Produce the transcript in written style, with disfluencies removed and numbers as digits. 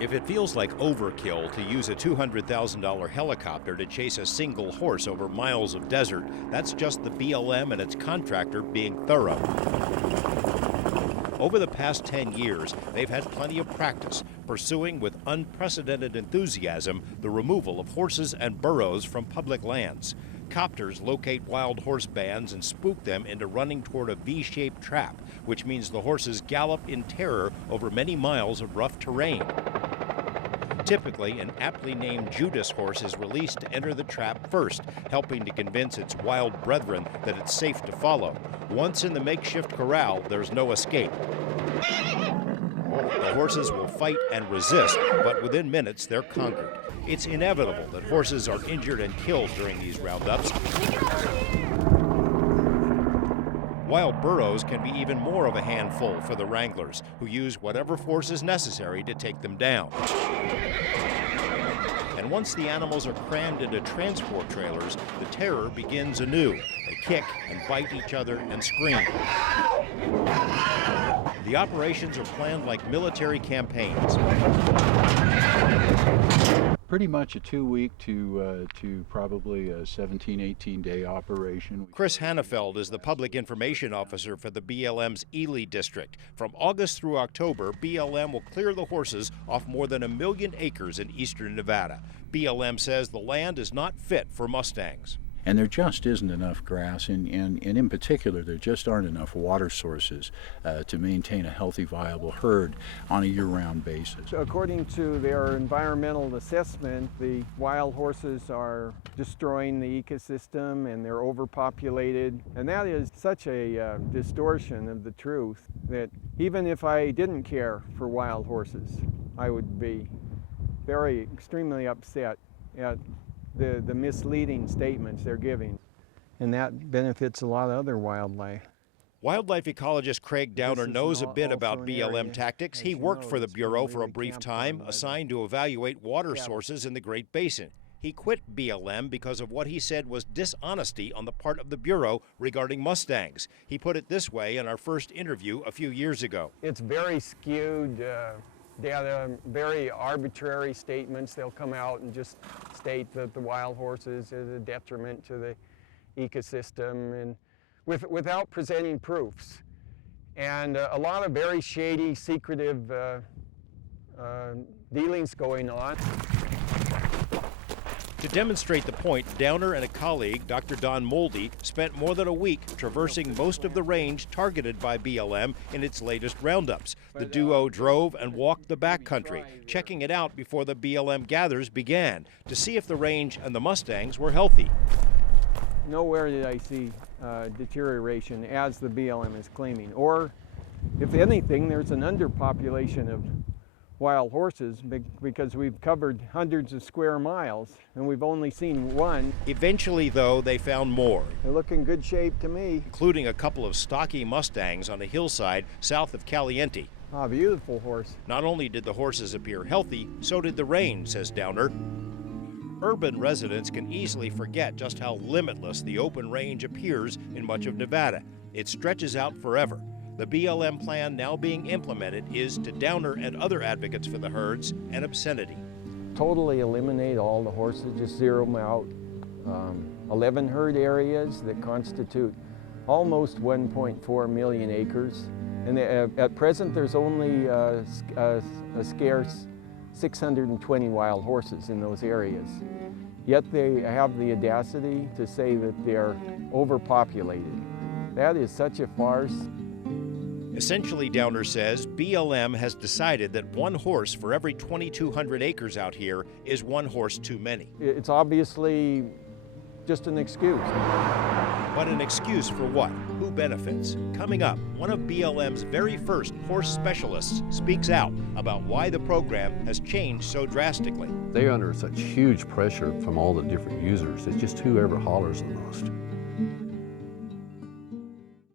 If it feels like overkill to use a $200,000 helicopter to chase a single horse over miles of desert, that's just the BLM and its contractor being thorough. Over the past 10 years, they've had plenty of practice pursuing with unprecedented enthusiasm the removal of horses and burros from public lands. Copters locate wild horse bands and spook them into running toward a V-shaped trap, which means the horses gallop in terror over many miles of rough terrain. Typically, an aptly named Judas horse is released to enter the trap first, helping to convince its wild brethren that it's safe to follow. Once in the makeshift corral, there's no escape. The horses will fight and resist, but within minutes they're conquered. It's inevitable that horses are injured and killed during these roundups. Wild burros can be even more of a handful for the wranglers, who use whatever force is necessary to take them down. And once the animals are crammed into transport trailers, the terror begins anew. They kick and bite each other and scream. The operations are planned like military campaigns. Pretty much a 2-week to probably a 17, 18-day operation. Chris Hannafeld is the public information officer for the BLM's Ely district. From August through October, BLM will clear the horses off more than 1 million acres in eastern Nevada. BLM says the land is not fit for Mustangs. And there just isn't enough grass, and in particular, there just aren't enough water sources to maintain a healthy, viable herd on a year-round basis. According to their environmental assessment, the wild horses are destroying the ecosystem and they're overpopulated. And that is such a distortion of the truth that even if I didn't care for wild horses, I would be extremely upset at the misleading statements they're giving. And that benefits a lot of other wildlife. Wildlife ecologist Craig Downer knows a bit about BLM tactics. He worked for the Bureau for a brief time, assigned to evaluate water sources in the Great Basin. He quit BLM because of what he said was dishonesty on the part of the Bureau regarding Mustangs. He put it this way in our first interview a few years ago. It's very skewed data, very arbitrary statements. They'll come out and just state that the wild horses is a detriment to the ecosystem, and without presenting proofs. And a lot of very shady, secretive dealings going on. To demonstrate the point, Downer and a colleague, Dr. Don Moldy, spent more than a week traversing most of the range targeted by BLM in its latest roundups. The duo drove and walked the backcountry, checking it out before the BLM gathers began to see if the range and the Mustangs were healthy. Nowhere did I see deterioration as the BLM is claiming, or if anything, there's an underpopulation of wild horses because we've covered hundreds of square miles and we've only seen one. Eventually, though, they found more. They look in good shape to me. Including a couple of stocky Mustangs on a hillside south of Caliente. Ah, beautiful horse. Not only did the horses appear healthy, so did the range, says Downer. Urban residents can easily forget just how limitless the open range appears in much of Nevada. It stretches out forever. The BLM plan now being implemented is, to Downer and other advocates for the herds, an obscenity. Totally eliminate all the horses, just zero them out. 11 herd areas that constitute almost 1.4 million acres. And at present, there's only a scarce 620 wild horses in those areas. Yet they have the audacity to say that they're overpopulated. That is such a farce. Essentially, Downer says, BLM has decided that one horse for every 2,200 acres out here is one horse too many. It's obviously just an excuse. But an excuse for what? Who benefits? Coming up, one of BLM's very first horse specialists speaks out about why the program has changed so drastically. They're under such huge pressure from all the different users. It's just whoever hollers the most.